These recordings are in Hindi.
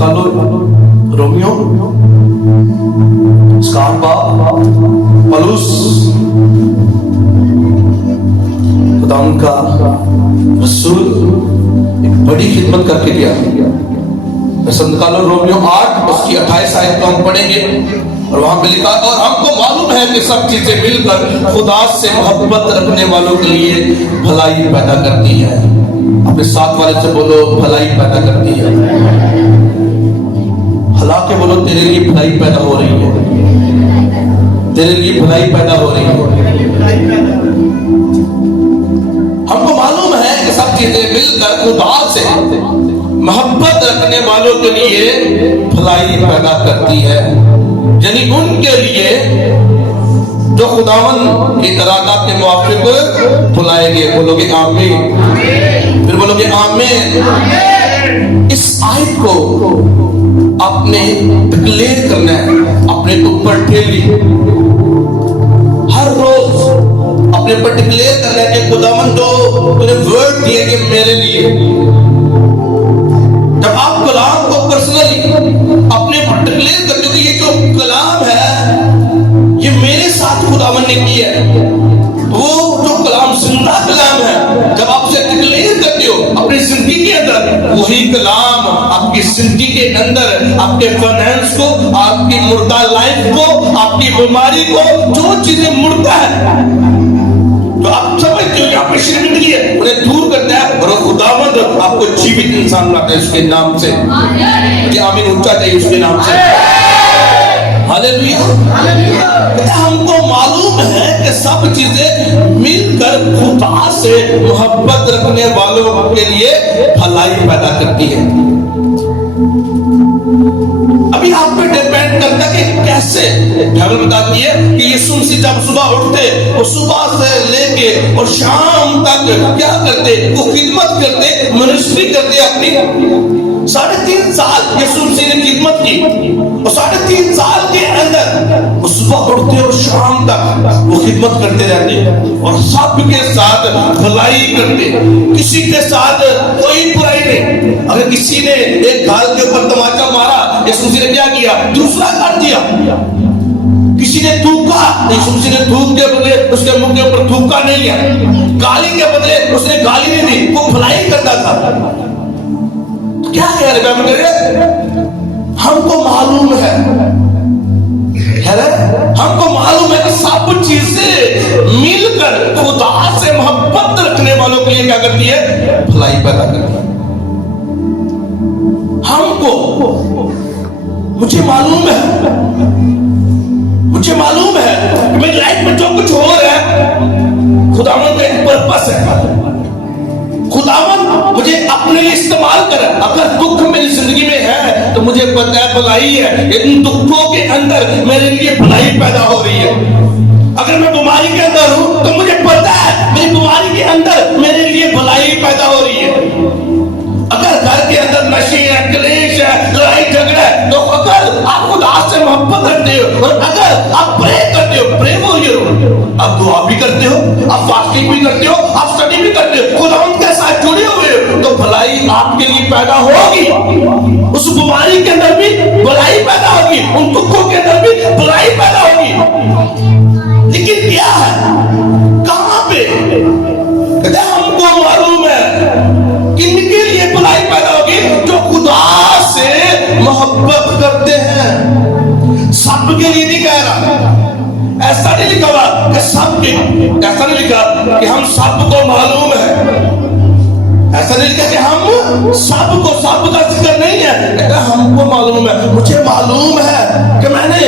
निकालो रोमियो, स्कारपा, पलूस, खुदा उनका रसूल एक बड़ी खिदमत करके गया। निकालो रोमियो 8 उसकी 28 आयत को हम पढ़ेंगे और वहां पे लिखा, और हमको मालूम है कि सब चीजें मिलकर खुदा से मोहब्बत रखने वालों के लिए भलाई पैदा करती है। अपने साथ वाले से बोलो, भलाई पैदा करती है। हला के बोलो, तेरे लिए भलाई पैदा हो रही है, तेरे लिए भलाई पैदा हो रही है। हमको मालूम है कि सब चीजें मिलकर खुदा से मोहब्बत रखने वालों के लिए भलाई पैदा करती है, यानी उनके लिए जो खुदावन के इरादा के मुआफिक बुलाए गए। बोलोगे आमीन, फिर बोलोगे आमीन। इस आयत को आपने डिक्लेयर करना है, अपने ऊपर डेली हर रोज अपने ऊपर डिक्लेयर करना है कि खुदावन जो तूने वर्ड दिए कि मेरे लिए, जब आप कलाम को पर्सनली अपने ऊपर डिक्लेयर करते हो कि ये जो कलाम है ये मेरे साथ खुदावन ने किया है, वो जो कलाम जिंदा कलाम है, जब आप उसे डिक्लेयर करते हो अपनी जिंदगी के अंदर, वही कलाम आपकी जिंदगी के अंदर आपके फाइनेंस को, आपकी मुर्दा लाइफ को, आपकी बीमारी को, जो चीजें मुर्दा है तो आप समझते हो यहाँ पे जिंदगी है उन्हें दूर करता है, और खुदावंद आपको जीवित इंसान बनाता है उसके नाम से। मुझे आमीन ऊंचा चाहिए उसके नाम से। हालेलुया। हमको मालूम है कि सब चीजें मिलकर खुदा से मोहब्बत रखने वालों के लिए भलाई पैदा करती है। अभी आप पे डिपेंड करता है कि कैसे। बाइबल बताती है कि यीशु मसीह जब सुबह उठते, वो सुबह से लेके और शाम तक क्या करते, वो खिदमत करते, मिनिस्ट्री करते अपनी। 3.5 साल यीशु मसीह ने खिदमत की, और 3.5 साल के अंदर वो सुबह उठते और शाम तक वो खिदमत करते रहते और सबके साथ भलाई करते, किसी के साथ कोई बुराई नहीं। अगर किसी ने एक गाल के ऊपर तमाचा मारा, यीशु मसीह ने क्या किया, दूसरा कर दिया। किसी ने थूका, यीशु मसीह ने थूक के बदले उसके मुंह के ऊपर थूका नहीं लिया। गाली के बदले उसने गाली नहीं दी, वो भलाई करता था। क्या कह रहे हैं? हमको मालूम है, हमको मालूम है कि सब चीजें मिलकर खुदा से मोहब्बत रखने वालों के लिए क्या करती है, भलाई पैदा करती है। हमको मुझे मालूम है कि मेरी लाइफ में जो कुछ हो रहा है खुदावन का एक पर्पस है। खुदावन मुझे अपने लिए इस्तेमाल करे। अगर दुख मेरी जिंदगी में है तो मुझे पता है भलाई है, इन दुखों के अंदर मेरे लिए भलाई पैदा हो रही है। अगर मैं बीमारी के अंदर हूं तो मुझे पता है मेरी बीमारी के अंदर मेरे लिए भलाई पैदा हो रही है। अगर घर के अंदर नशे है, क्लेश है, लड़ाई झगड़ा है, तो अगर आप खुदा से मोहब्बत रखते हो और अगर आप प्रे करते हो, प्रे वॉरियर हो, आप दुआ भी करते हो, आप फास्टिंग भी करते हो, आप स्टडी भी करते हो, खुदा के साथ जुड़े हुए हो, तो भलाई आपके लिए पैदा होगी। उस बीमारी के अंदर भी भलाई पैदा होगी, उन दुखों के अंदर भी भलाई पैदा होगी। लेकिन क्या है, कहां पे? हमको मालूम है किनके लिए भलाई पैदा होगी, जो खुदा से मोहब्बत करते हैं। सबके लिए नहीं कह रहा, ऐसा नहीं लिखा हुआ कि सबके, ऐसा नहीं लिखा कि हम सबको मालूम है, ऐसा नहीं लिखा कि हम सबको, सबका जिक्र नहीं है, हमको मालूम है। मुझे मालूम है कि मैंने,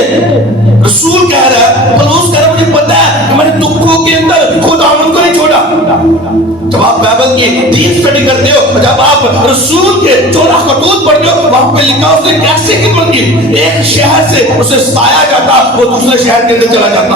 रसूल कह रहा है, पलूस कह रहा है, मुझे पता है कि मैंने दुखों के अंदर खुदावन को नहीं छोड़ा। जब आप बाइबल की डीप स्टडी करते हो, जब आप रसूल के 14 खतूत पढ़ते हो, वहां पे लिखा उसने कैसे खिदमत की। एक शहर से उसे सताया जाता, वो दूसरे शहर के अंदर चला जाता।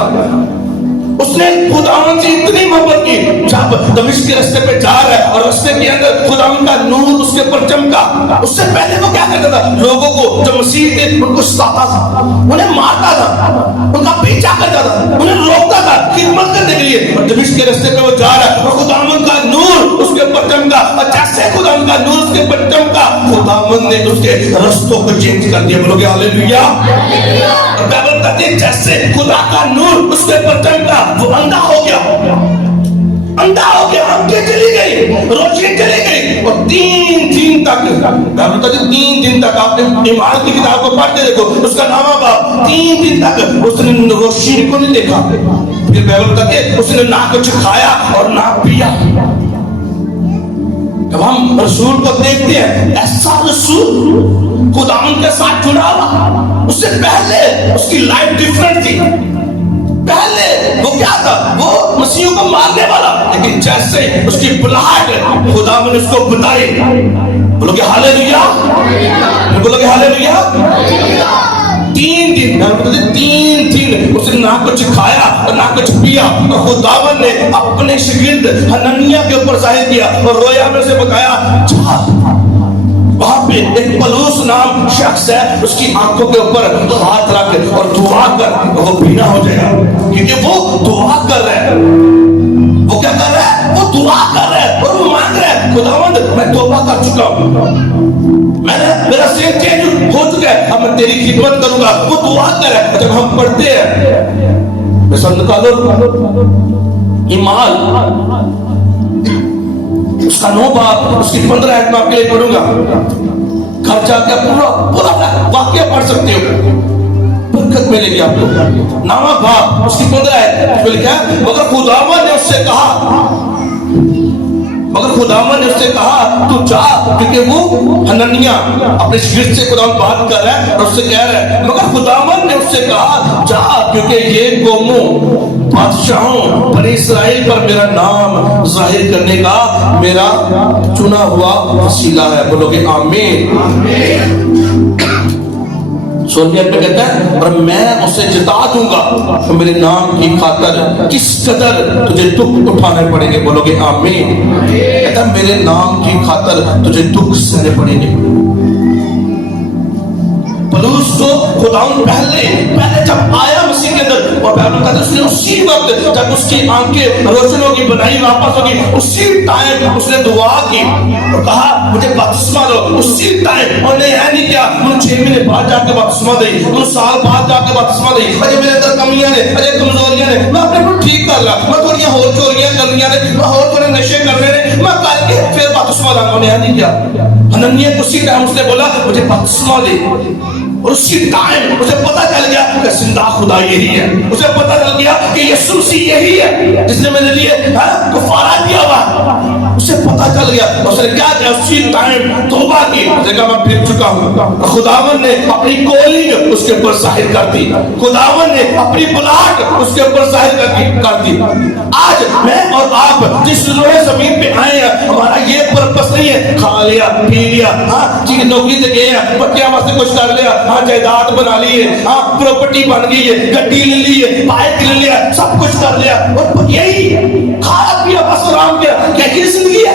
उसने खुदावन से इतनी मोहब्बत की, जब दमिश्क के रास्ते पे जा रहा है और रास्ते के अंदर खुदावन का नूर उसके ऊपर चमका, उससे पहले वो क्या करता था, लोगों को जो मसीह थे उनको सताता था, उन्हें मारता था, उनका पीछा करता था, उन्हें रोकता था खिदमत करने के लिए। और दमिश्क के रास्ते पे वो जा रहा है और खुदावन का नूर उसके ऊपर चमका, और जैसे खुदावन का नूर उसके पर चमका, खुदावंद ने उसके रास्तों को चेंज कर दिया। बोलोगे हालेलुया। और बाइबल कहती है जैसे खुदा का नूर उसके पर चमका, वो अंधा हो गया, अंधा हो गया, आंखें चली गई, रोशनी चली गई। और 3 दिन तक, बाइबल कहती है 3 दिन तक, आपने ईमान की किताब को पढ़ते देखो, उसका नाम बाप 3 दिन तक उसने रोशनी को नहीं देखा। फिर बाइबल कहती है उसने ना कुछ खाया और ना पिया। जब हम रसूल को देखते हैं, ऐसा रसूल खुदावंद के साथ जुड़ा हुआ, उससे पहले उसकी लाइफ डिफरेंट थी। पहले वो क्या था, वो मसीह को मारने वाला, लेकिन जैसे उसकी बुलाहट खुदावंद ने उसको बताई, बोलोगे हालेलुया, बोलोगे हालेलुया। 3 दिन, 3 दिन उसने ना कुछ खाया और ना कुछ पिया। और खुदावंद ने अपने शागिर्द हनन्याह के ऊपर जाहिर किया और रोया में उसे बताया, वहां पे एक पलूस नाम शख्स है, उसकी आंखों के ऊपर हाथ रख और दुआ कर, वो बीना हो जाएगा। क्योंकि वो दुआ कर रहा है, वो क्या कर रहा है, वो दुआ कर रहा है और वो मांग रहा है, खुदावंद मैं तौबा कर चुका हूं, मेरा सिर चेंज हो चुका है, अब मैं तेरी खिदमत करूंगा। वो दुआ कर रहा है। जब हम पढ़ते हैं ईमाल उसका 9 बाब उसकी 15 आयत में आपके लिए पढ़ूंगा, घर जाके पूरा वाक्य पढ़ सकते हो, बरकत मिलेगी आपको। 9वां बाब उसकी 15 आयत में लिखा है, मगर खुदावंद ने उससे कहा तू जा, क्योंकि वो हनन्याह अपने शागिर्द से खुदावंद बात कर रहा है और उससे कह रहा है, मगर खुदावंद ने उससे कहा जा, क्योंकि ये कौमों बादशाहों पर इस्राएल पर मेरा नाम जाहिर करने का मेरा चुना हुआ वसीला है। बोलोगे आमीन। सोनिया पे कहता है, और मैं उसे जिता दूंगा तो मेरे नाम की खातर किस कदर तुझे दुख उठाने पड़ेंगे। बोलोगे आमीन। कहता है मेरे नाम की खातर तुझे दुख सहने पड़ेंगे। पलूस को खुदावंद पहले जब आया मसीह के अंदर, और बाइबल कहता है उसने उसी वक्त जब उसकी आंखें रोशन होगी, बनाई वापस होगी, उसी टाइम उसने दुआ की और कहा मुझे बपतिस्मा दो। उसी टाइम उन्होंने यह नहीं किया मुझे 6 महीने बाद जाके बपतिस्मा दी, मुझे साल बाद जाके बपतिस्मा दी, अरे मेरे अंदर कमियां ने, अरे कमजोरियां ने, मैं अपने को ठीक कर ला, मैं थोड़ियां और चोरियां करनियां ने, मैं और थोड़े नशे करने ने, मैं करके फिर बपतिस्मा दूंगा। उन्होंने यह नहीं किया। हनन्याह उसी टाइम उसने बोला मुझे बपतिस्मा दे, और उसी टाइम उसे पता चल गया कि जिंदा खुदा यही है। उसे पता चल गया कि यीशु मसीह यही है जिसने मेरे लिए कफारा दिया हुआ। उसे पता चल गया। उसने क्या किया, उसी टाइम तौबा की, उसने कहा मैं फिर चुका हूं। खुदावंद ने अपनी कॉलिंग उसके ऊपर जाहिर कर दी, खुदावंद ने अपनी बुलाहट उसके ऊपर जाहिर कर दी। आज मैं और आप जिस लोहे जमीन पे आए हैं, हमारा ये पर्पस नहीं है खा लिया पी लिया, ठीक है नौकरी से गए हैं, पट्टियां वास्ते कुछ कर लिया, जायदाद बना ली है, प्रॉपर्टी बन गई है, गड्डी ले ली है, बाइक ले लिया, सब कुछ कर लिया, और यही खाया पिया बस आराम किया। क्या ये जिंदगी है?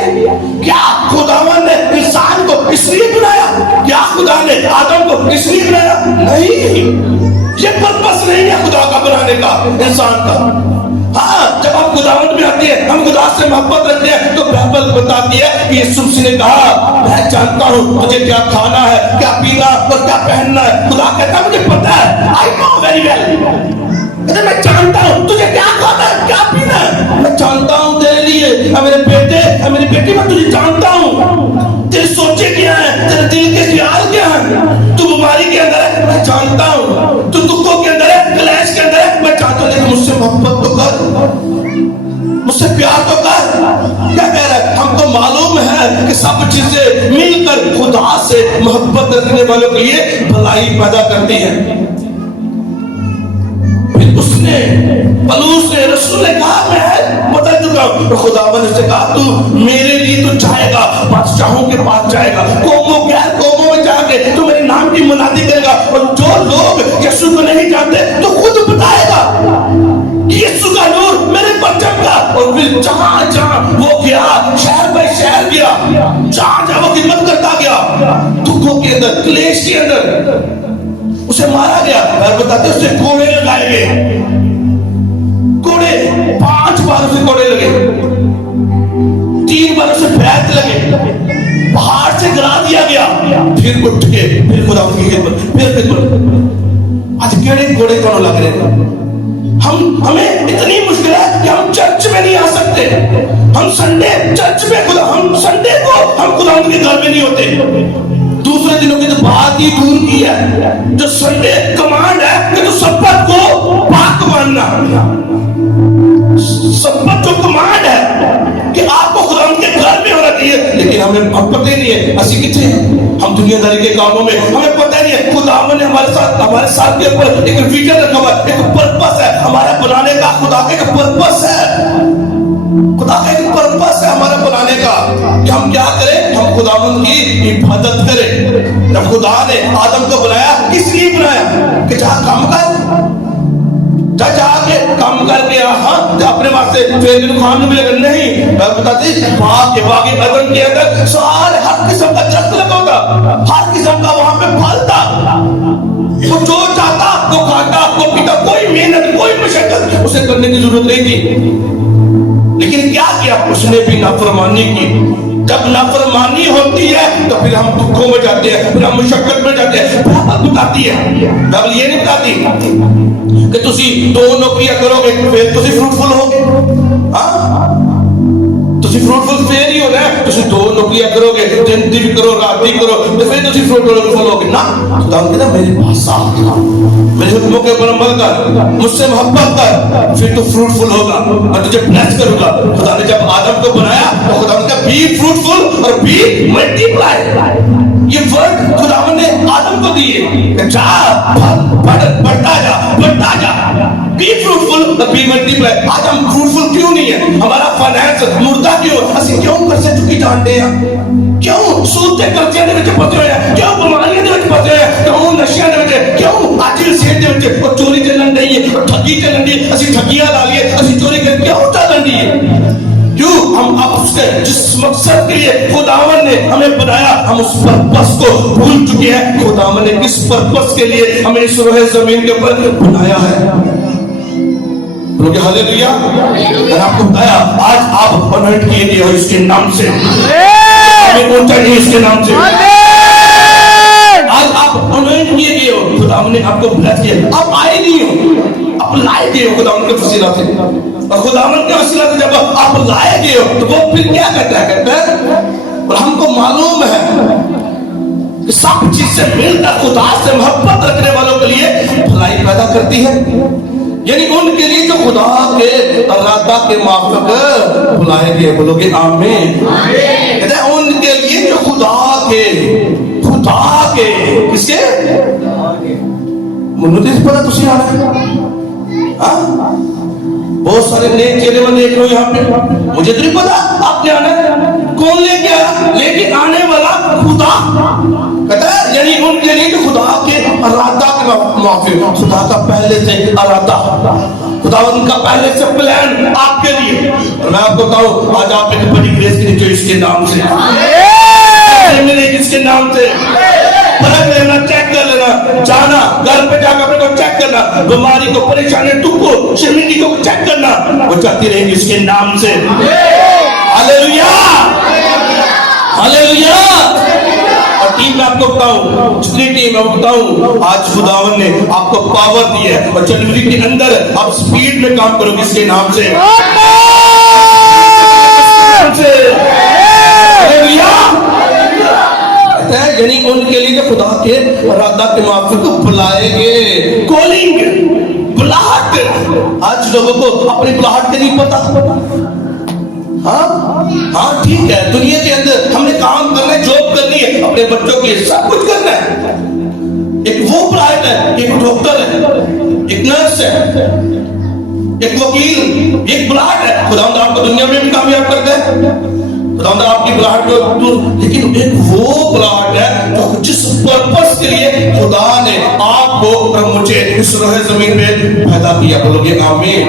क्या खुदावंद ने इंसान को इसलिए बनाया? क्या खुदा ने आदम को इसलिए बनाया? नहीं, ये पर्पस नहीं है खुदा का बनाने का, इंसान का। जब हम खुदावंद में आते हैं, हम खुदा से मोहब्बत रखते हैं, तो बाइबल बताती है कि यीशु मसीह ने कहा मैं जानता हूं मुझे क्या खाना है, क्या पीना और क्या पहनना है। खुदा कहता है मुझे पता है, आई नो वेरी वेल। मैं जानता हूं तुझे क्या खाना है, क्या पीना है, मैं जानता हूं तेरे लिए, मेरे बेटे मेरी बेटी, मैं तुझे जानता हूं, तेरी सोचे क्या है, तेरे दिल के ख्याल क्या है, तू बीमारी के अंदर है मैं जानता हूं, तू दुखों के अंदर है, क्लेश के अंदर है मैं जानता हूं, लेकिन मुझसे मोहब्बत तो कर, मुझसे प्यार तो कर। क्या कह रहा है? हमको मालूम है कि सब चीजें मिलकर खुदा से मोहब्बत रखने वालों के लिए भलाई पैदा करती है। फिर उसने पलूस ने रसूल ने कहा मैं बता चुका हूं, तो खुदावंद ने कहा तू मेरे लिए तो जाएगा, बादशाहों के पास जाएगा, कौमों गैर कौमों में जाके तू मेरे नाम की मुनादी करेगा, और जो लोग यीशु को नहीं जानते तो खुद बताएगा यीशु का नूर मेरे पर चमका। और फिर जहां जहां वो गया, शहर बाय शहर गया, जहां जहां वो खिदमत करता गया, दुखों के अंदर, क्लेश के अंदर उसे मारा गया। और बताते उसे कोड़े लगाए गए, कोड़े 5 बार उसे कोड़े लगे, 3 बार उसे बैत लगे, बाहर से फिर उठ के फिर खुदा की खिदमत, फिर खिदमत। आज केड़े घोड़े कौन लग रहे? हमें इतनी मुश्किल है कि हम चर्च में नहीं आ सकते। हम संडे चर्च में हम संडे को हम खुदा के घर में नहीं होते। दूसरे दिनों की तो बात ही दूर की है। जो संडे कमांड है कि तो सब्बत को पाक मानना, सब्बत जो कमांड है कि आपको खुदा के घर में होना चाहिए, लेकिन हमें पता ही नहीं है असि किथे हम दुनियादारी के कामों में, हमें पता ही नहीं है खुदा ने हमारे साथ के ऊपर एक विजन रखा हुआ है, एक पर्पस है हमारा बनाने का। खुदा का एक पर्पस है, खुदा का एक पर्पस है हमारा बनाने का कि हम क्या करें, हम खुदावंद की इबादत करें। जब खुदा ने आदम को बनाया, किस लिए बनाया? कि जहां काम कर, जाके काम करके अपने वास्ते फिर खाने मिलेगा नहीं। मैं बताती बाग अदन के अंदर सारे हर किस्म का दरख्त लगा होता, हर किस्म का वहां पे फल था। वो जो चाहता वो खाता, वो पीता, कोई मेहनत कोई मशक्कत उसे करने की जरूरत नहीं थी। लेकिन क्या किया उसने भी नाफरमानी की। जब नाफरमानी होती है तो फिर हम दुखों में जाते हैं, फिर हम मुशक्कत में जाते हैं। बाइबल बताती है, बाइबल ये नहीं बताती कि तुसी दो नौकरियां करोगे फिर तुसी फ्रूटफुल होगे। तुसी फ्रूटफुल फिर ही होना है। तुसी दो नौकरियां करोगे, दिन भी करो रात भी करो, तो फिर तुसी फ्रूटफुल होगे ना। खुदा कहता मेरे पास साथ था, मेरे हुक्मों के ऊपर अमल कर, मुझसे मोहब्बत कर, फिर तू फ्रूटफुल होगा, मैं तुझे ब्लेस करूंगा। खुदा ने जब आदम को बनाया तो खुदा ने कहा बी फ्रूटफुल और बी मल्टीप्लाई। ये वर्ड खुदावन ने आदम को दिए, जा बढ़ता जा, बढ़ता जा, बी फ्रूटफुल और बी मल्टीप्लाई। आज हम फ्रूटफुल क्यों नहीं है? हमारा फाइनेंस मुर्दा क्यों? ਅਸੀਂ क्यों कर्जे चुकी जाते हैं? क्यों सूद के कर्जे ਦੇ ਵਿੱਚ ਫਸੇ ਹੋਏ ਆ? क्यों ਬਿਮਾਰੀਆਂ ਦੇ ਵਿੱਚ ਫਸੇ ਹੋਏ ਆ? क्यों ਨਸ਼ਿਆਂ ਦੇ ਵਿੱਚ? क्यों ਅੱਜ ਦੀ ਸਿਹਤ ਦੇ ਵਿੱਚ ਉਹ ਚੋਰੀ ਚੱਲਣ ਡਈ ਹੈ, ਠੱਗੀ ਚੱਲਣ ਡਈ ਹੈ, ਅਸੀਂ ਠੱਗੀਆਂ ਲਾ ਲਈਏ, ਅਸੀਂ ਚੋਰੀ ਕਰ क्यों ਚੱਲਣ ਡਈ ਹੈ? क्यों? हम अब उसके जिस मकसद के लिए खुदावन ने हमें बनाया, हम उस पर्पस को भूल चुके हैं। खुदावन ने किस पर्पस के लिए हमें इस रोहे जमीन के ऊपर बनाया है? हालेलुया। मैंने आपको बताया आज आप अनॉइंट किए गए हो इसके नाम से, इसके नाम से आज आप अनॉइंट किए गए हो। खुदावन ने आपको ब्लेस किया। आप आए नहीं हो, आप लाए गए हो खुदावन के वसीला से, और खुदावन के वसीला से जब आप लाए गए हो तो वो फिर क्या कहता है? कहता है और हमको मालूम है कि सब चीज से मिलकर खुदा से मोहब्बत रखने वालों के लिए भलाई पैदा करती है, यानी उनके लिए जो खुदा के इरादा के माफिक बुलाए गए। बोलोगे आमीन। कहते हैं उनके लिए जो खुदा के किसके मुझे पता तुसी आना है। बहुत सारे नए चेहरे में देख रहे हो यहाँ पे, मुझे तो नहीं पता आपने आना है। कौन लेके आया? लेके आने वाला खुदा। कहता है यानी उनके लिए जो खुदा के इरादा के माफी, खुदा का पहले से इरादा, खुदा उनका पहले से प्लान आपके लिए। और मैं आपको बताऊं आज आप एक बड़ी ग्रेस के नीचे इसके नाम से मिलेगी, इसके नाम से परख लेना, चेक कर लेना, जाना घर पे जाकर अपने को चेक करना, बीमारी को, परेशानी, दुख को, शर्मिंदगी को चेक करना, वो जाती रहेगी इसके नाम से। Hallelujah, hallelujah. और टीम में आपको बताऊं, जितनी टीम मैं बताऊं, आज खुदावन ने आपको पावर दी है और जनवरी के अंदर आप स्पीड में काम करोगे इसके नाम से। यानी उनके लिए खुदा के इरादा के माफिक बुलाएंगे, कॉलिंग, बुलाहट। आज लोगों को अपनी बुलाहट के नहीं पता। हाँ ठीक है, दुनिया के अंदर हमने काम करना है, जॉब करनी है, अपने बच्चों के लिए सब कुछ करना है। एक वो बुलाहट है, एक डॉक्टर है, एक नर्स है, एक वकील, एक बुलाहट है। खुदा आपको दुनिया में भी कामयाब करता है, खुदा आपकी बुलाहट को, लेकिन एक वो बुलाहट है जो जिस पर्पस के लिए खुदा ने आपको और मुझे इस रोहे जमीन पे पैदा किया। बोलोगे आमीन।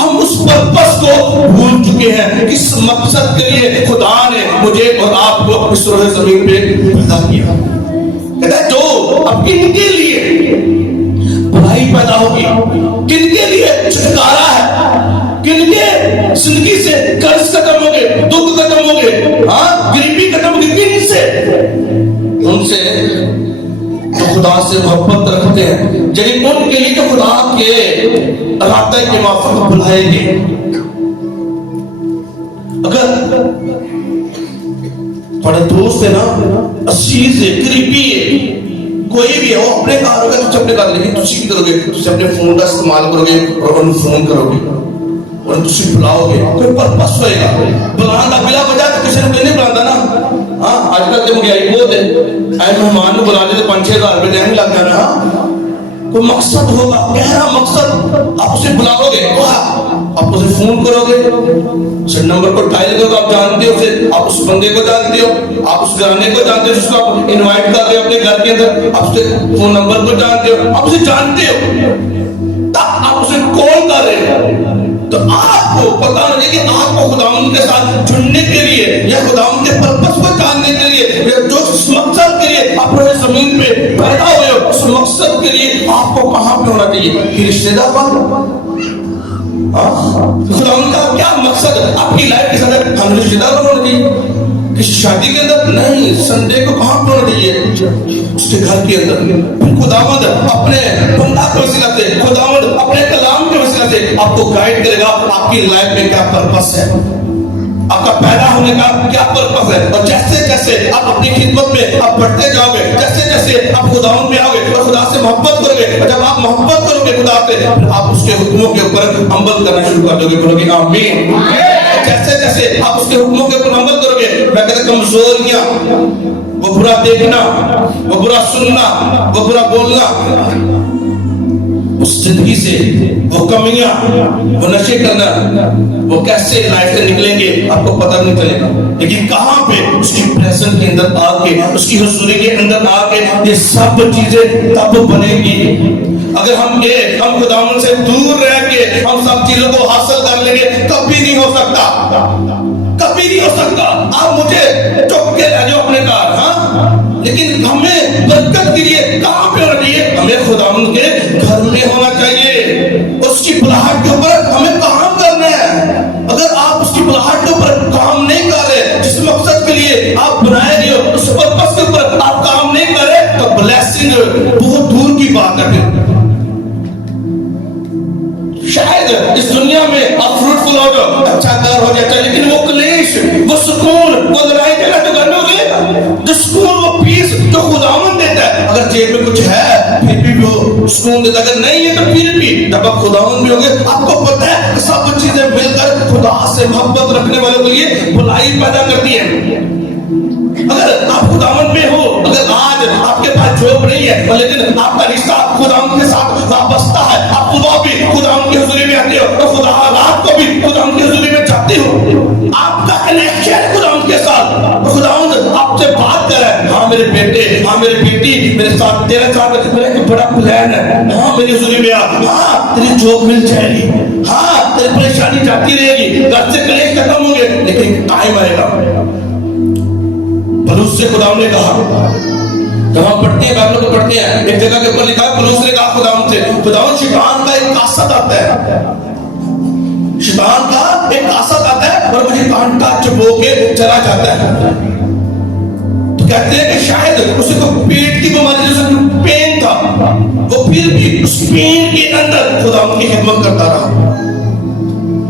हम उस पर्पस को भूल चुके हैं, किस मकसद के लिए खुदा ने मुझे और आपको इस रोहे जमीन पे पैदा किया। कहता है जो अब किनके लिए बुराई पैदा होगी, किनके लिए छुटकारा है, किनके जिंदगी से कर्ज खत्म हो गए, दुख खत्म हो गए, गरीबी खत्म हो गई, किन से? खुदा से मोहब्बत रखते हैं, यदि उनके लिए तो खुदा के रास्ते के माफिक बुलाएंगे। अगर बड़े दोस्त है ना, अजीज है, करीबी है, कोई भी है, वो अपने कार होगा तो अपने कार, लेकिन तुम की करोगे, तुम अपने फोन का इस्तेमाल करोगे और उन्हें फोन करोगे और तुम बुलाओगे, कोई पर्पस होएगा। बुलाना बिला वजह तो किसी ने नहीं बुलाता ना। हाँ, आजकल तो महंगाई बहुत है, ऐसे मेहमान को बुला लेते 5-6 हज़ार रुपये देने लग जाना। हाँ, कोई मकसद होगा, गहरा मकसद। आप उसे बुलाओगे, आप उसे फोन करोगे, उसे नंबर को डायल करोगे, आप जानते हो उसे, आप उस बंदे को जानते हो, आप उस घराने को जानते हो जिसको आप इनवाइट कर रहे हो अपने घर के अंदर, आप उसके फोन नंबर को जानते हो, आप उसे जानते हो, तब आप उसे कॉल कर रहे हो। तो आपको पता नहीं कि आपको खुदावंद के साथ जुड़ने के लिए या खुदावंद के पर्पस को जानने के लिए या जो मकसद के लिए आप जमीन पे पैदा हुए हो, उस मकसद के लिए आपको कहां पे होना चाहिए कि रिश्तेदार वाला। खुदावंद का क्या मकसद है आपकी लाइफ के साथ? हम रिश्तेदार होना चाहिए किसी शादी के अंदर नहीं, संडे को कहां पे होना चाहिए? उसके घर के अंदर। खुदावंद अपने बंदा के वसीला से, खुदावंद अपने कलाम के वसीला से आपको गाइड करेगा आपकी लाइफ में क्या पर्पस है, आपका पैदा होने का क्या पर्पस है। और जैसे जैसे आप अपनी खिदमत में आप बढ़ते जाओगे, जैसे जैसे आप खुदावंद में आओगे और खुदा से मोहब्बत करोगे, और जब आप मोहब्बत करोगे खुदा से, आप उसके हुक्मों के ऊपर अमल करना शुरू कर दोगे। बोलोगे आमीन। जैसे जैसे आप उसके हुक्मों के ऊपर अमल करोगे, मैं कहता कमजोरियां, वो बुरा देखना, वो बुरा सुनना, वो बुरा बोलना, उस जिंदगी से वो कमियां, वो नशे करना, वो कैसे लाइफ से निकलेंगे आपको पता नहीं चलेगा। लेकिन कहां पे उसकी प्रेजेंस के अंदर आके, उसकी हुजूरी के अंदर आके ये सब चीजें तब बनेगी। अगर हम खुदावंद से दूर रह के हम सब चीजों को हासिल कर लेंगे, कभी नहीं हो सकता, कभी नहीं हो सकता। आप मुझे चुप के रह जाओ अपने कार, हाँ, लेकिन हमें बरकत के लिए कहां पे होना चाहिए? हमें खुदावंद के घर में होना चाहिए। उसकी बुलाहट के ऊपर हमें काम करना है। अगर आप उसकी बुलाहट के ऊपर काम नहीं कर रहे, जिस मकसद के लिए आप बनाए गए हो, उस पर्पस के ऊपर आप काम नहीं कर रहे, तो ब्लेसिंग बहुत दूर की बात है। फिर शायद इस दुनिया में आप फ्रूटफुल हो जाओ, अच्छा घर हो जाता है, लेकिन वो क्लेश, वो सुकून, वो लड़ाई झगड़ा तो करने होगे, जो सुकून, वो पीस जो खुदावंद देता है। अगर जेब में कुछ है फिर भी वो सुकून देता है, अगर नहीं है तो फिर भी जब आप खुदावंद में होंगे, आपको पता है कि सब चीजें मिलकर खुदा से मोहब्बत रखने वालों के लिए भलाई पैदा करती है। अगर आप खुदावंद में हो, अगर आज आपके पास जॉब नहीं है, लेकिन आपका रिश्ता खुदावंद के साथ वाबस्ता है, आप सुबह भी खुदावंद की हुजूरी में आते हो और खुदा रात को भी खुदावंद की हुजूरी में जाते हो, आपका कनेक्शन है खुदावंद के साथ। खुदावंद आपसे बात कर रहा है, हाँ मेरे बेटे, हाँ मेरी बेटी, मेरे साथ तेरे साथ मेरा एक बड़ा प्लान है, हाँ मेरी हुजूरी में आ, हाँ तेरी जॉब मिल जाएगी, हाँ तेरी परेशानी जाती रहेगी, घर से कलेश खत्म होंगे, लेकिन टाइम आएगा। पलूस से खुदावंद ने कहा, जब हम पढ़ते हैं, बाइबल को पढ़ते हैं, एक जगह के ऊपर लिखा है, पलूस ने कहा खुदावंद से, खुदावंद शैतान का एक कासद आता है, शैतान का एक कासद आता है और मुझे कांटा चुभो के चला जाता है। तो कहते हैं कि शायद उसे को पेट की बीमारी, जैसे पेन था, वो फिर भी उस पेन के अंदर खुदावंद की खिदमत करता रहा।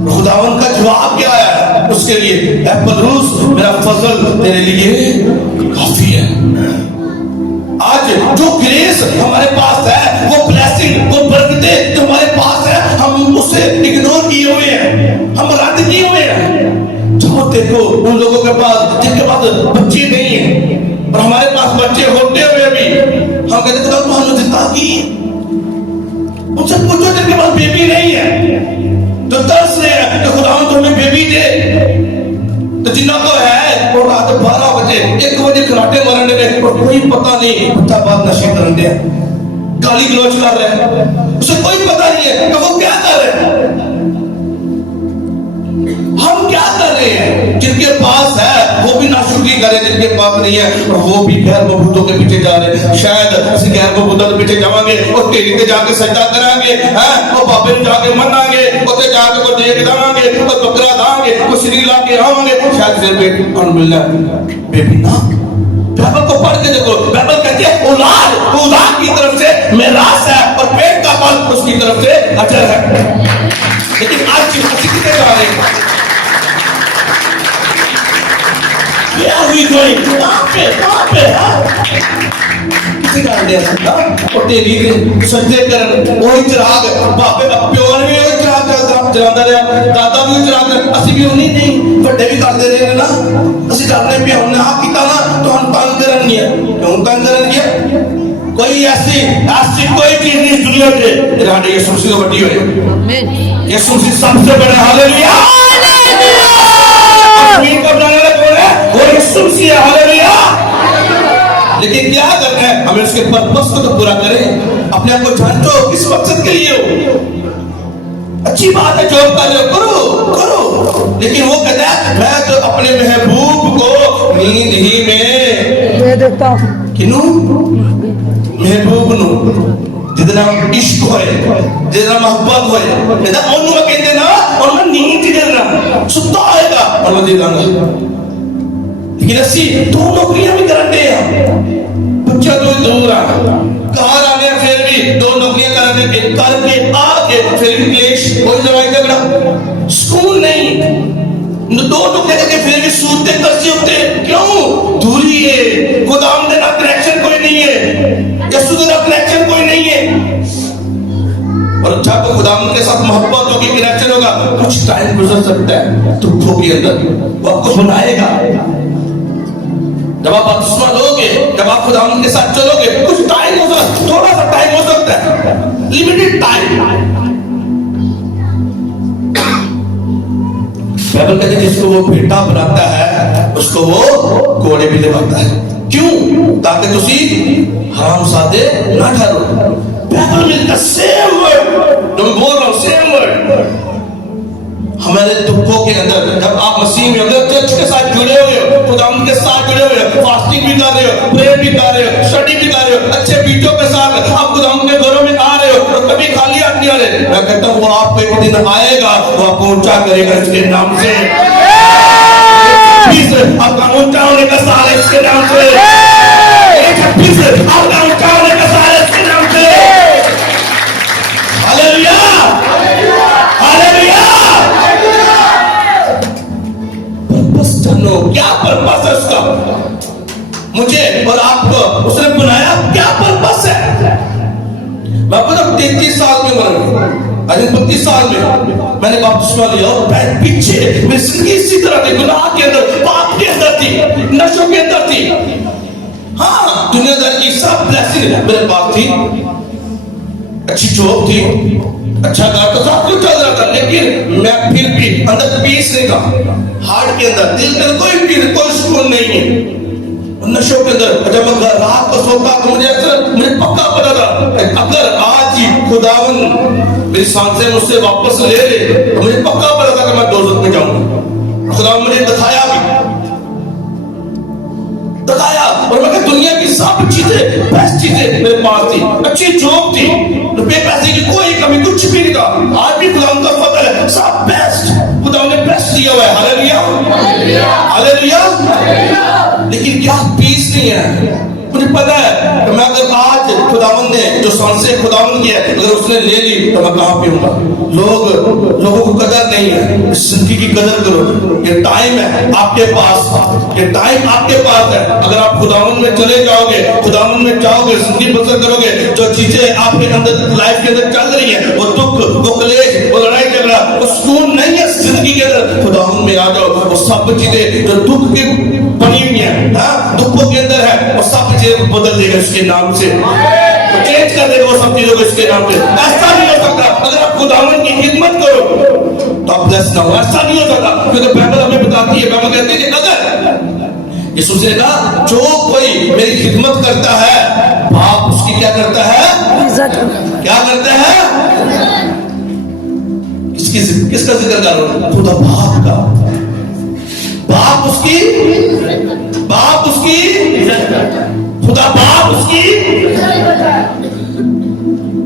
खुदावंद का जवाब क्या आया उसके लिए? ऐ पलूस, मेरा फजल तेरे लिए काफी है। आज जो ग्रेस हमारे पास है, वो ब्लेसिंग, वो बरकतें जो हमारे पास है, हम उसे इग्नोर किए हुए हैं, हम रद्द किए हुए हैं। जो देखो उन लोगों के पास जिनके पास बच्चे नहीं है और हमारे पास बच्चे होते हुए भी हम कहते हैं तुम्हारे जितना की, उनसे पूछो जिनके पास बेबी नहीं है, जो तरस रहे हैं कि खुदावंद तुम्हें बेबी दे, तो जिन्हों को है वो रात 12 बजे 1 बजे खराटे मारने में और कोई पता नहीं, बच्चा बात नशे कर रहे हैं, गाली गलौज कर रहे हैं, उसे कोई पता नहीं है कि वो क्या कर रहे हैं। हम क्या कर रहे हैं? जिनके पास है वो भी नाशुक्री करे, जिनके पास नहीं है और वो भी गैर मबूदों के पीछे जा रहे हैं। शायद किसी गैर मबूदों के पीछे जावांगे और टेरी पे जाके सजदा करांगे, हैं, और बाबे में जाके मनांगे, उसे जाके को देख दांगे, और बकरा दांगे, को श्री ला के आवांगे, शायद सिर पे अल्हम्दुलिल्लाह बेबी ना बाइबल को पढ़ के देखो, बाइबल कहती है औलाद खुदा की तरफ से मिरास है और पेट का फल उसकी तरफ से अजर है। लेकिन आज की मसीह कितने जा रहे हैं? Where are we going? कहाँ पे किसी का आइडिया सकता और तेरी सज्जे करन वही चिराग बापे प्योर भी वही चिराग जलांदा रहा, दादा भी चिराग, असि भी उन्हीं नहीं ਵੱਡੇ भी करते रहे ना। असि करने पे हमने हाँ किया ना तो हम तंग करन नहीं है, क्यों तंग करन नहीं है? कोई ऐसी कोई चीज नहीं इस दुनिया पे राडे यीशु मसीह से बड़ी होए। यीशु मसीह सबसे बड़ा, हालेलुया। जमीन का बनाने वाला कौन है? वो यीशु मसीह है, हालेलुया। लेकिन क्या करना है? हमें उसके पर्पस को तो पूरा करें। अपने आप को जांचो किस मकसद के लिए हो। अच्छी बात है जॉब कर लो, करो, लेकिन वो कहता है मैं तो अपने महबूब को नींद ही में दे देता हूं। किनू? महबूब नु जितना इश्क होए, जितना मोहब्बत होए, कहता ओनू मैं कहते ना और मैं नींद ही देना, सुता आएगा और मैं दे दूंगा। लेकिन ऐसी दो नौकरियां भी करते हैं, बच्चा तो दूर आ कहा आने फिर भी दो नौकरियां करने के करके आके फिर भी क्लेश, कोई लड़ाई झगड़ा, स्कूल नहीं, दो नौकरियां करके फिर भी सूते कर्जे होते, क्यों? दूरी है, खुदाम के ना कनेक्शन कोई नहीं है, यीशु के ना कनेक्शन कोई नहीं है। और अच्छा तो खुदाम के साथ मोहब्बत होगी, कनेक्शन होगा, कुछ टाइम गुजर सकता है दुखों के अंदर, वो आपको बनाएगा। जब आप बपतिस्मा लोगे, जब आप खुदावंद के साथ चलोगे, कुछ टाइम हो सकता, थोड़ा सा टाइम हो सकता है, लिमिटेड टाइम। बाइबल कहते हैं जिसको वो बेटा बनाता है उसको वो कोड़े भी दिलाता है। क्यों? ताकि तुसी हरामजादे ना ठहरो। बाइबल में द सेम वर्ड, मैं बोल रहा हूं सेम वर्ड। हमारे दुखों के अंदर जब आप मसीह में होंगे, चर्च के साथ जुड़े हुए हो, खुदावंद के साथ जुड़े हुए हो, फास्टिंग भी कर रहे हो, प्रेयर भी कर रहे हो, स्टडी भी कर रहे हो, अच्छे बीजों के साथ आप खुदावंद के घरों में आ रहे हो और कभी खाली हाथ नहीं आ रहे, मैं कहता हूँ वो आपको एक दिन आएगा, वो आपको ऊंचा करेगा इसके नाम से। आपका ऊंचा होने का साल है इसके नाम से। आपका ऊंचा होने का साल है इसके नाम से। Hallelujah, hallelujah. पर्पस जानो, क्या पर्पस है उसका? मुझे और आपको उसने बनाया, क्या पर्पस है? मैं आपको 33 साल की उम्र में, 32 साल में मैंने बपतिस्मा लिया और पीछे मेरी जिंदगी इसी तरह थी, गुनाह के अंदर, पाप के अंदर थी, नशों के अंदर थी। हाँ, दुनियादारी की सब ब्लेसिंग मेरे पास थी, अच्छी जॉब थी, अच्छा घर तो सब कुछ चल रहा था, लेकिन मैं फिर भी अंदर पीस नहीं था, हार्ट के अंदर, दिल के अंदर कोई पीस, कोई सुकून नहीं है। नशों के अंदर जब मैं रात को सोता तो मुझे पक्का पता था अगर आज ही खुदावंद मेरी सांसें मुझसे वापस ले तो मुझे पक्का पता था कि मैं दोज़ख में जाऊंगा। खुदावंद मुझे दिखाया और मैं दुनिया की सब चीजें, बेस्ट चीजें मेरे पास थी, अच्छी जॉब थी, रुपए पैसे की कोई कमी कुछ भी नहीं था। आज भी खुदावंद का फजल है, सब बेस्ट खुदावंद ने बेस्ट दिया हुआ है। Hallelujah, hallelujah. लेकिन क्या पीस नहीं है? मुझे पता है कि मैं अगर आज खुदावंद ने जो सांसें खुदावंद की है अगर उसने ले ली तो मैं कहां पे हूंगा? लोगों को कदर नहीं है, जिंदगी की कदर करो। ये टाइम है आपके पास, ये टाइम आपके पास है। अगर आप खुदावंद में चले जाओगे, खुदावंद में जाओगे, जिंदगी बसर करोगे, जो चीजें आपके अंदर लाइफ के अंदर चल रही है, वो दुख, वो क्लेश, वो लड़ाई झगड़ा, वो सुकून नहीं है जिंदगी के अंदर, खुदावंद में आ जाओ। वो सब चीजें जो दुख की बनी हुई है, दुखों के अंदर है, वो सब चीजें बदल देगा इसके नाम से, चेंज कर देगा वो सब चीजों को इसके नाम से। ऐसा नहीं हो सकता अगर आप खुदावंद की खिदमत करो तो आप ब्लेस ना हो, ऐसा नहीं हो सकता, क्योंकि बाइबल हमें बताती है, बाइबल कहती है अगर यीशु ने कहा जो कोई मेरी खिदमत करता है बाप उसकी क्या करता है? क्या करता है? किसका जिक्र कर रहा हूं? खुदा बाप का। बाप उसकी खुदा बाप उसकी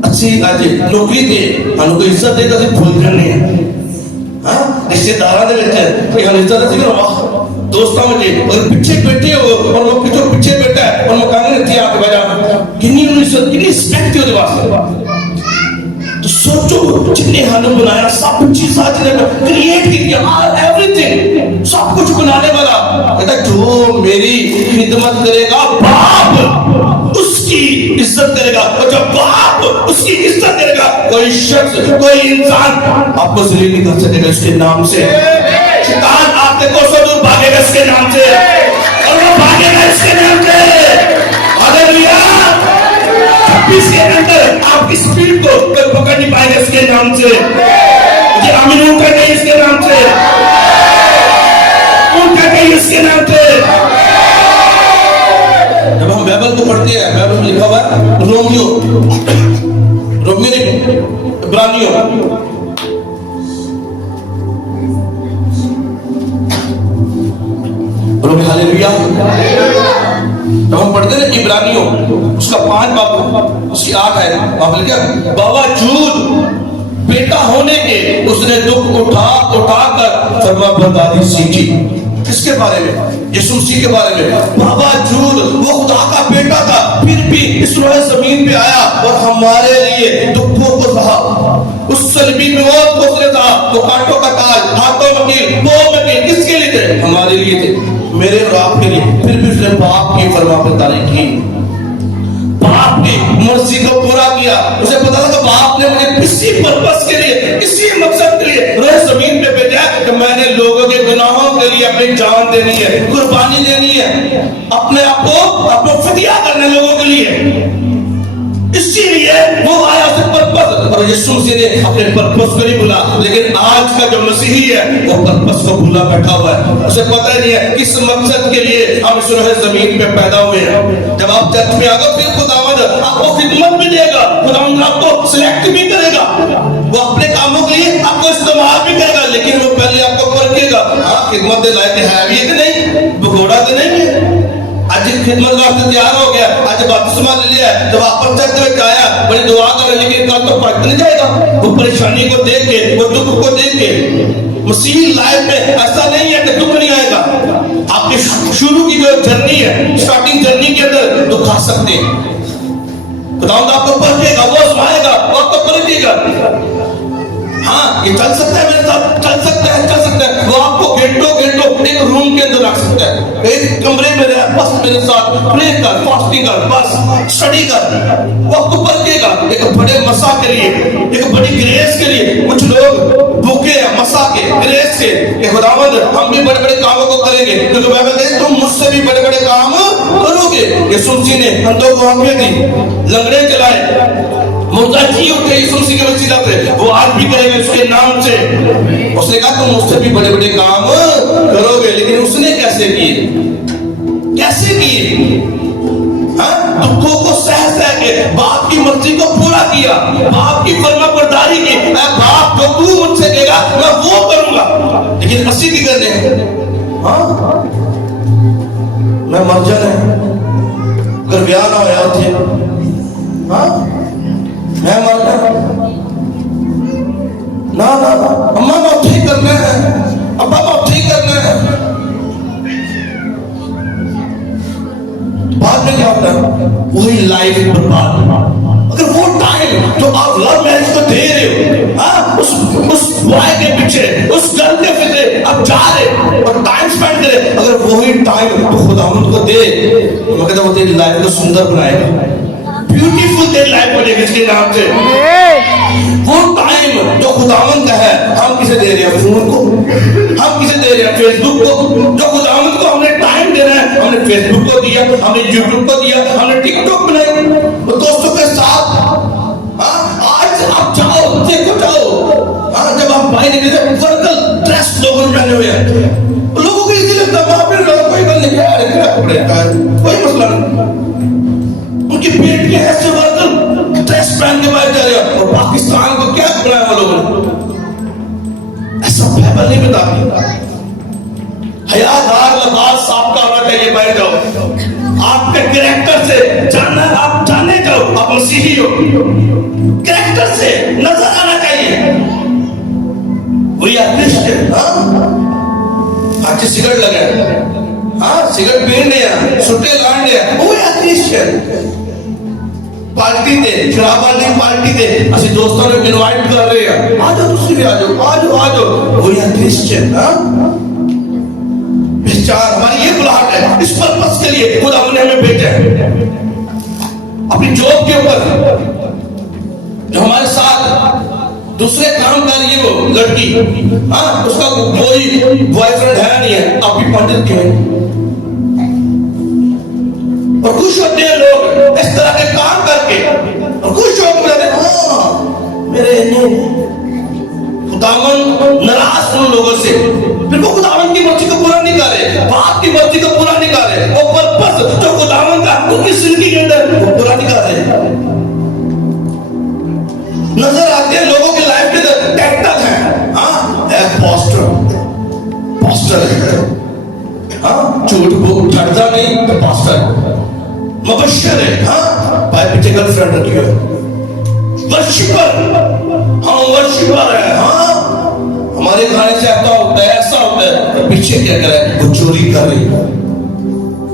अच्छी आज नौकरी दे, ਸਾਨੂੰ ਕੋਈ ਇੱਜ਼ਤ ਦੇਗਾ ਤੇ ਭੁੱਲ ਜਾਂਦੇ ਆ। ਹਾਂ, ਰਿਸ਼ਤੇਦਾਰਾਂ ਦੇ ਵਿੱਚ ਕੋਈ ਸਾਨੂੰ ਇੱਜ਼ਤ ਦੇਗਾ, ਦੋਸਤਾਂ ਵਿੱਚ और पीछे बैठे हो और वो जो पीछे बैठा कुछ नेहा ने बनाया, सब चीज आज ने क्रिएट किया, एवरीथिंग, सब कुछ बनाने वाला। कहता जो मेरी खिदमत करेगा बाप उसकी इज्जत करेगा, और जब बाप उसकी इज्जत करेगा कोई शख्स कोई इंसान आपको जलील नहीं कर सकेगा इसके नाम से। शैतान आपके कोसों दूर भागेगा इसके नाम से, और वो भागेगा इसके नाम से। हालेलुया। इसके अंदर आपकी स्पीड को कोई पकड़ नहीं पाएगा इसके नाम से। मुझे आमीन उनका नहीं इसके नाम से, उनका नहीं इसके नाम से। जब हम बाइबल को पढ़ते हैं, बाइबल में लिखा हुआ है रोमियो ने इब्रानियों, हालेलुया। जब हम पढ़ते हैं इब्रानियों उसका 5 बाब उसकी 8 है, वहां लिखा बावजूद बेटा होने के उसने दुख उठा कर फरमाबरदारी सीखी। किसके बारे में? यीशु मसीह के बारे में। बावजूद वो खुदा का बेटा था, फिर भी इस रोए जमीन पे आया और हमारे लिए दुखों को सहा। उस सलीबी में मौत को उसने सहा, वो कांटों का ताज, हाथों वकील, वो वकील किसके लिए थे? हमारे लिए थे, मेरे और आपके लिए। फिर भी उसने बाप की फरमाबरदारी की, बाप की मर्जी को पूरा किया। उसे पता लगा बाप ने मुझे किसी पर्पस के लिए, किसी मकसद के लिए रोए जमीन पे भेजा कि मैंने लोगों के गुनाहों के लिए अपनी जान देनी है, कुर्बानी देनी है, अपने आप को फिदिया करने लोगों के लिए। इसीलिए वो आया उसे पर्पस, और यीशु मसीह ने अपने पर्पस को नहीं भूला। लेकिन आज का जो मसीही है वो पर्पस को भूला बैठा हुआ है। उसे पता ही नहीं है किस मकसद के लिए हम इस जमीन पे पैदा हुए हैं। जब आप चर्च में आ गए फिर खुदावंद आपको खिदमत भी देगा, खुदावंद आपको सिलेक्ट भी करेगा, वो अपने कामों के लिए आपको इस्तेमाल भी करेगा। लेकिन वो पहले आपको परखेगा, हाँ खिदमत के लायक है भी कि नहीं, भगोड़ा तो नहीं है। आज खिदमत वास्ते तैयार हो गया, आज बपतिस्मा ले लिया, जब आप चर्च में आया बड़ी दुआ कर, लेकिन कल तो फर्क नहीं जाएगा। वो परेशानी को देख के, वो दुख को देख के, मसीही लाइफ में ऐसा नहीं है कि दुख नहीं आएगा। आपके शुरू की जो जर्नी है, स्टार्टिंग जर्नी के अंदर दुख आ सकते हैं। खुदावंद आपको परखेगा, वो आजमाएगा, वो आपको परखेगा। हाँ ये चल सकता है मेरे साथ, चल सकता है, चल सकता है। वो आपको घंटों एक रूम के अंदर रख सकता है, एक कमरे में रह, बस मेरे साथ प्रे कर, फास्टिंग कर, बस स्टडी कर। वो आपको परखेगा एक बड़े मसा के लिए, एक बड़ी ग्रेस के लिए। कुछ लोग भूखे हैं मसा के, ग्रेस के, खुदावंद हम भी बड़े बड़े कामों को करेंगे, क्योंकि बाइबल कहती है तुम मुझसे भी बड़े बड़े काम करोगे। यीशु मसीह ने अंधों को आंखें दी, लंगड़े चलाए, मुर्दा जी उठे यीशु मसीह के वसीला से, वो आज भी करेंगे उसके नाम से। उसने कहा तुम मुझसे भी बड़े बड़े काम करोगे। लेकिन उसने कैसे किए? कैसे किए? दुखों को सह के बाप की मर्जी को पूरा किया, बाप की फरमाबरदारी की। मैं बाप जो तू मुझसे कहेगा मैं वो करूंगा। लेकिन मसीह की करने मैं मर जाना अगर ब्याह ना होया थे, मैं मरना ना अम्मा मैं ठीक करना है, अब्बा मैं ठीक करना है। बाद में क्या होता है? वही लाइफ बर्बाद। अगर वो टाइम जो आप लव मैरिज को दे रहे हो, उस बॉय के पीछे, उस गर्ल के पीछे आप जा रहे और टाइम स्पेंड करें, अगर वही टाइम तो खुदावंद को दे, तो मैं कहता हूं वो तेरी लाइफ को सुंदर बनाएगा, ब्यूटीफुल तेरी लाइफ बनेगी इसके नाम से। वो टाइम जो खुदावंद का है, हम किसे दे रहे हैं? फोन को, हम किसे दे रहे हैं? फेसबुक को। जो खुदावंद को हमने टाइम देना है, हमने फेसबुक को दिया, हमने यूट्यूब को दिया, हमने टिकटॉक बनाई, तो दोस्तों के साथ आज आप जाओ, देखो जाओ, जब आप भाई निकले वर्कल ड्रेस लोगों ने पहने हुए हैं, लोगों को इजी लगता है, वहां पे कोई गल नहीं है, कोई मसला नहीं। उनके पेट के ऐसे वर्कल ड्रेस पहन के बाहर जा रहे हैं, और पाकिस्तान को क्या बनाया वो लोगों ने? ऐसा बाइबल नहीं बताती। हयादार लिबास साफ का होना चाहिए। बाहर जाओ, आपके कैरेक्टर से जानना, आप जाने जाओ आप मसीही हो, कैरेक्टर से नजर आना चाहिए। वही क्रिश्चियन आज सिगरेट लगे, सिगरेट पीने सुट्टे लाने, वो क्रिश्चियन पार्टी दे शराब वाली पार्टी दे असि दोस्तों ने इनवाइट कर रहे हैं आ जाओ तुसी भी आ जाओ वो यार क्रिश्चियन हां विचार हमारी ये बुलाहट है इस पर्पस के लिए खुदा ने हमें भेजा है अपनी जॉब के ऊपर जो हमारे साथ दूसरे काम कर रही है वो लड़की हाँ उसका कोई बॉयफ्रेंड है नहीं है आप भी पंडित क्यों और खुश होते हैं लोग इस तरह के काम करके और खुश होकर हाँ मेरे खुदावन नाराज उन लोगों से फिर वो खुदावन की मर्जी को पूरा नहीं करे बाप की मर्जी को पूरा नहीं करे वो पर्पस जो खुदावन का उनकी जिंदगी के अंदर वो पूरा नहीं कर रहे नजर आते हैं लोगों की लाइफ के अंदर टाइटल है हाँ पास्टर है हाँ झूठ बोल ठहरता नहीं तो पास्टर मुबश्शिर है हाँ भाई पीछे गर्लफ्रेंड रखी है वर्शिपर हाँ वर्शिपर है हाँ हमारे खाने से ऐसा होता है पीछे क्या करे वो चोरी कर रही है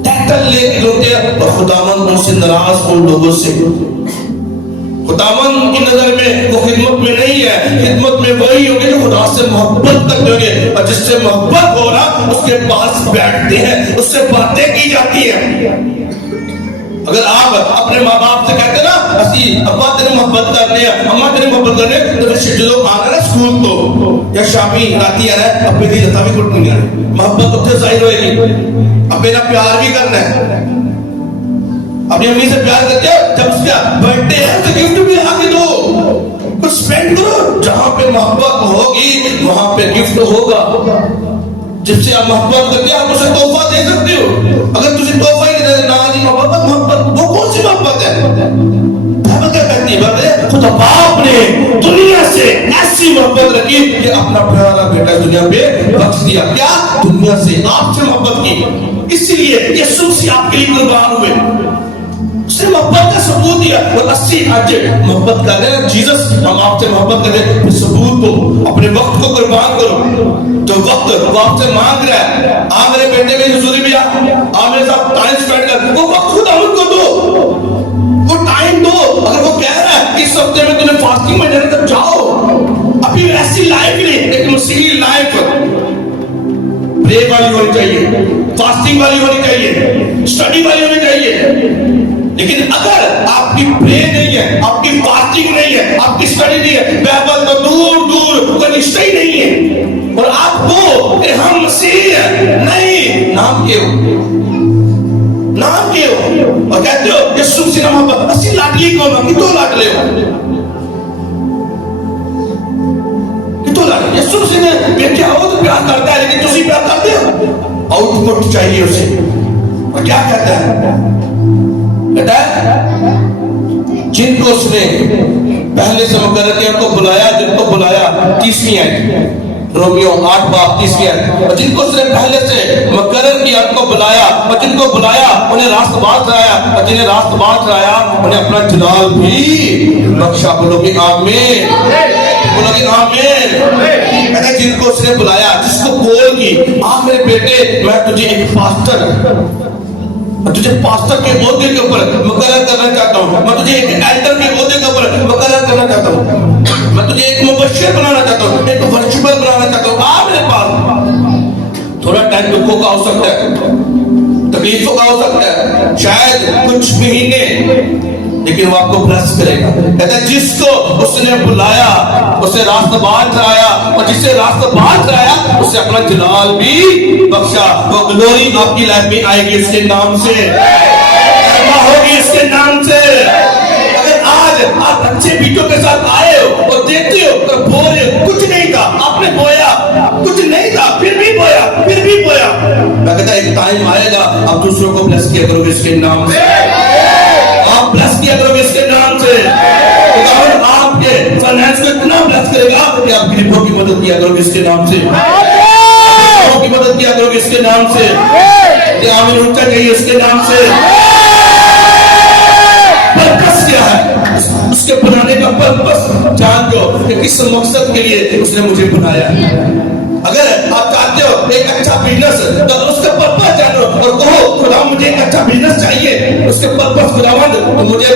टाइटल लेके होते हैं और खुदावन उनसे नाराज उन लोगों से खुदावन की नजर में वो खिदमत में नहीं है खिदमत में वही होंगे जो खुदा से मोहब्बत करते होंगे और जिससे मोहब्बत हो रहा उसके पास बैठते हैं उससे बातें की जाती है अगर आप अपने माँ बाप से कहते ना असि अब्बा तेरे मोहब्बत करने अम्मा तेरे मोहब्बत करने तो फिर जो आना ना स्कूल तो या शामी राती आना है अपने दी जता भी कुछ नहीं आना मोहब्बत उससे जाहिर होएगी अब मेरा प्यार भी करना है अपनी अम्मी से प्यार करते हो जब उसका बर्थडे है तो गिफ्ट भी आगे दो कुछ स्पेंड करो जहां पे मोहब्बत होगी वहां पे गिफ्ट होगा जिससे आप मोहब्बत करते हैं आप उसे तोहफा दे सकते हो अगर तुझे तोहफा ही नहीं दे ना जी मोहब्बत वो कौन सी मोहब्बत है बाइबल क्या कहती है खुदा बाप ने दुनिया से ऐसी मोहब्बत रखी कि अपना प्यारा बेटा दुनिया पे बख्श दिया क्या दुनिया से आपसे मोहब्बत की इसीलिए यीशु मसीह आपके लिए कुर्बान हुए उसने मोहब्बत का सबूत दिया और 80 आज मोहब्बत कर रहे हैं जीसस हम आपसे मोहब्त कर रहे हैं सबूत को अपने वक्त को कुर्बान करो जो वक्त वो आपसे मांग रहा है आ मेरे बेटे में हुजूरी में आ मेरे साथ टाइम स्पेंड कर वो वक्त खुद उनको दो वो टाइम दो अगर वो कह रहा है इस हफ्ते में तुम्हें फास्टिंग में जाने तक जाओ अभी ऐसी लाइफ नहीं एक मसीही लाइफ प्रे वाली होनी चाहिए फास्टिंग वाली होनी चाहिए स्टडी वाली होनी चाहिए लेकिन अगर आपकी प्रे नहीं है आपकी फास्टिंग नहीं है आपकी स्टडी नहीं है बाइबल तो दूर दूर कोई निश्चय ही नहीं है और आपको हम मसीह नहीं नाम के हो और कहते हो यीशु मसीह नाम पर असली लाडली कौन है कितो लाडले हो कितो लाडले यीशु मसीह ने बेटे हो तो प्यार करता है लेकिन तुसी प्यार करते हो आउटपुट चाहिए उसे और क्या कहता है जिनको उसने पहले से मुकर्रर किया उनको बुलाया जिनको बुलाया 30वीं आयत रोमियो 8:30 और जिनको उसने पहले से मुकर्रर किया उनको बुलाया और जिनको बुलाया उन्हें रास्तबाज ठहराया और जिन्हें रास्तबाज ठहराया उन्हें अपना जलाल भी बख्शा बोलोगे आमीन बोलोगे आमीन कहते जिनको उसने बुलाया जिसको कॉल की आ मेरे बेटे मैं तुझे एक पास्टर तुझे पास्टर के ओहदे के ऊपर मुकर्रर करना चाहता हूँ मैं तुझे एक एल्डर के ओहदे के ऊपर मुकर्रर करना चाहता हूँ मैं तुझे एक मुबश्शिर बनाना चाहता हूँ एक वर्शिपर बनाना चाहता हूँ आ मेरे पास थोड़ा टाइम दुखों का हो सकता है तकलीफों का हो सकता है शायद कुछ महीने लेकिन वो आपको ब्लेस करेगा कहता है जिसको उसने बुलाया उसे रास्तबाज ठहराया और जिसे रास्तबाज ठहराया उसे अपना जलाल भी बख्शा वो ग्लोरी आपकी लाइफ में आएगी इसके नाम से होगी इसके नाम से अगर आज आप अच्छे बीजों के साथ आए हो और देखते हो तो बोले कुछ नहीं था आपने बोया कुछ नहीं था फिर भी बोया मैं कहता एक टाइम आएगा आप दूसरों को ब्लेस किया करोगे इसके नाम से आप ब्लेस किया करोगे इसके नाम से खुदावंद आपके फाइनेंस को इतना ब्लेस करेगा कि आप गरीबों की मदद किया करोगे इसके नाम से गरीबों की मदद किया करोगे इसके नाम से कि आमीन ऊंचा चाहिए इसके नाम से पर्पस क्या है उसके बनाने का पर्पस जान दो कि किस मकसद के लिए उसने मुझे बनाया अगर आप चाहते हो एक अच्छा बिजनेस तो उसका पर्पस जानो और कहो खुदा मुझे एक अच्छा बिजनेस चाहिए उसके पर्पस खुदावंद तो मुझे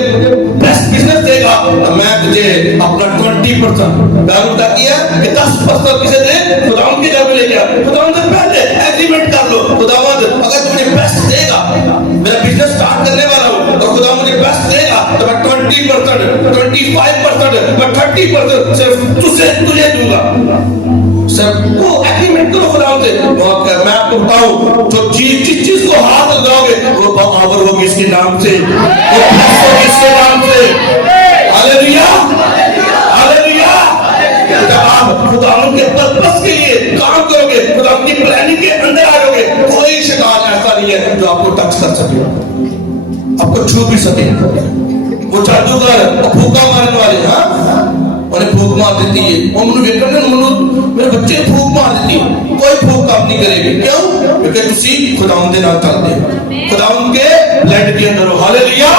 बेस्ट बिजनेस देगा तो मैं तुझे अपना 20% गारंटी किया कि 10% किसे दे खुदावंद के घर में ले गया खुदावंद से पहले एग्रीमेंट कर लो खुदावंद अगर मुझे बेस्ट देगा मेरा बिजनेस स्टार्ट करने वाला हूँ तो खुदा मुझे बेस्ट देगा तो मैं 20% 25% मैं 30% सिर्फ तुझे दूंगा सर वो एग्रीमेंट करो खुदा से मैं आपको बताऊं जो चीज को हाथ लगाओगे वो पावर होगी इसके नाम से वो प्लस होगी इसके नाम से हालेलुया हालेलुया जब आप खुदा के पर्पस के लिए काम करोगे खुदा की प्लानिंग के अंदर आ जाओगे कोई शैतान ऐसा नहीं है जो आपको टच कर सके आपको छू भी सके वो जादूगर फूका मारने वाले हाँ उन्हें फूक मार देती है वो मनु वेखने मनु मेरे बच्चे फूक मार देती है कोई फूक काम नहीं करेगी क्यों क्योंकि तुसी खुदावंद दे नाल चलते हो खुदावंद के ब्लड के अंदर हो हालेलुया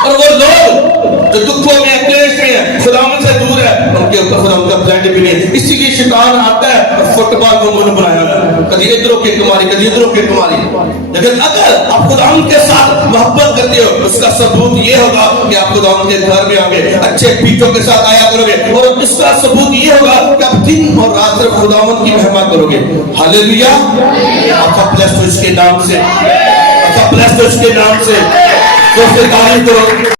और वो लोग जो दुखों में क्लेश में है खुदावंद से दूर है उनके ऊपर खुदावंद का ब्लड भी नहीं इसी की शैतान आता है और फुटबॉल को मन बनाया है कभी इधरों के कुमारी कभी इधरों के कुमारी लेकिन अगर आप खुदावंद के साथ मोहब्बत करते हो उसका सबूत ये होगा कि आप खुदावंद के घर में आओगे अच्छे पीठों के साथ आया करोगे और इसका सबूत ये होगा कि आप दिन और रात सिर्फ खुदावंद की महिमा करोगे हालेलुया आपका ब्लेस हो इसके नाम से आपका ब्लेस हो इसके नाम से तो तारीफ करो